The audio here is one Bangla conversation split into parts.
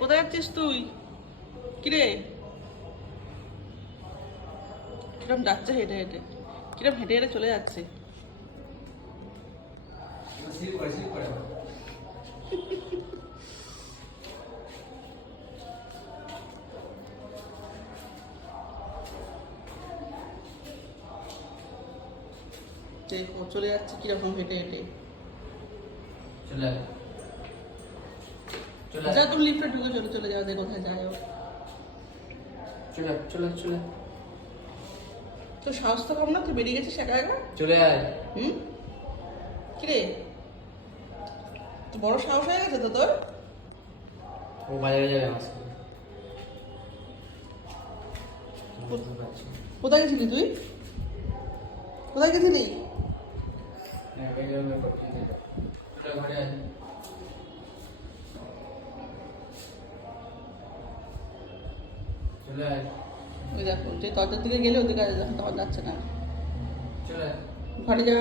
কোথায় যাচ্ছিস তুই? কিরে, কিরম যাচ্ছে হেঁটে হেঁটে? কিরম হেঁটে হেঁটে চলে যাচ্ছে? দেখো চলে যাচ্ছে কিরকম হেঁটে হেঁটে। যা তুমি লিফটে ঢুকে চলে চলে যাও, দেখো কোথায় যায় ও। চলে তোর সাহস তো কম না, তুই বেরিয়ে গেছিস একা একা। চলে আয়। কিরে, তুই বড় সাহস হয়ে গেছে তো তোর? ও বাজারে যাবে আমার সাথে। কোথায় গেছিলি তুই? কোথায় গেছিলি? ঘরে আয়। চলে আয়। ওই দেখো, যে দরজার দিকে গেলে ওদিকে তখন যাচ্ছে না। চলে আয়। ঘরে যা।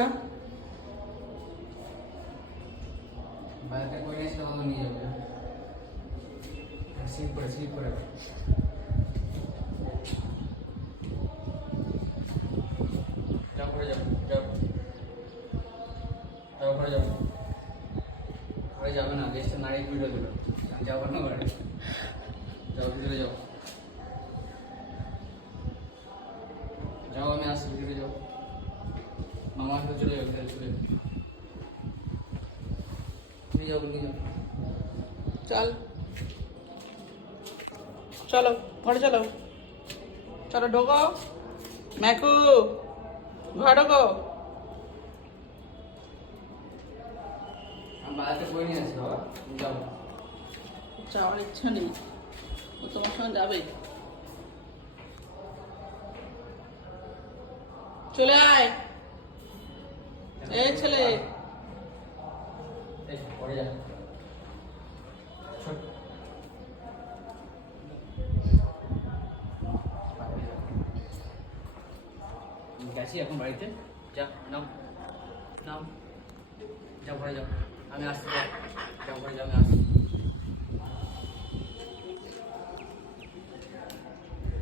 বাজারটা করে গেছি, তখন তো নিয়ে যাবে। স্লিপ করে যাও ঘরে যাও ঘরে যাও। ঘরে যাবে না, দেশটা নাড়িয়ে ভিডিও দিল। যাবো না ঘরে, যাও ভিতরে যাও। যাও, আমি আসছি, ভিতরে যাও। মামা একটু চলে যাও, ভিতরে চলে যাও। নিয়ে যাও। চল, চলো ঘরে চলো। চলো ঢোকো। ম্যাকু, ঘরে ঢোকো। আমি বাজারটা করে নিয়ে আসি বাবা, যাও। যাওয়ার ইচ্ছা নেই, ও তোমার সঙ্গে যাবে। চলে আয় এই ছেলে। পরে যা। গেছি এখন বাড়িতে। যা, নাও যাও ঘরে যাও। আমি আসছি, যাও ঘরে যাও, আমি আসছি।